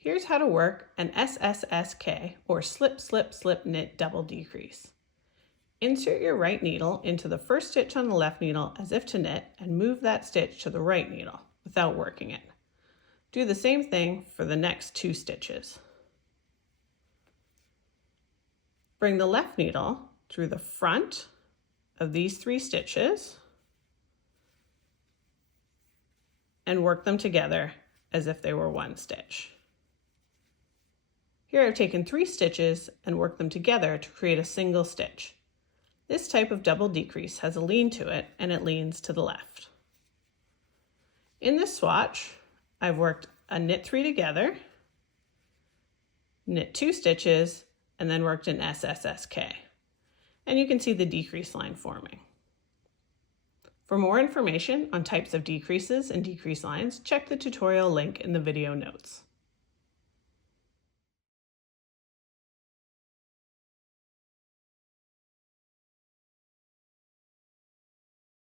Here's how to work an sssk, or slip, slip, slip knit double decrease. Insert your right needle into the first stitch on the left needle as if to knit and move that stitch to the right needle without working it. Do the same thing for the next 2 stitches. Bring the left needle through the front of these 3 stitches and work them together as if they were 1 stitch. Here I've taken 3 stitches and worked them together to create a single stitch. This type of double decrease has a lean to it and it leans to the left. In this swatch, I've worked a knit 3 together, knit 2 stitches, and then worked an sssk. And you can see the decrease line forming. For more information on types of decreases and decrease lines, check the tutorial link in the video notes.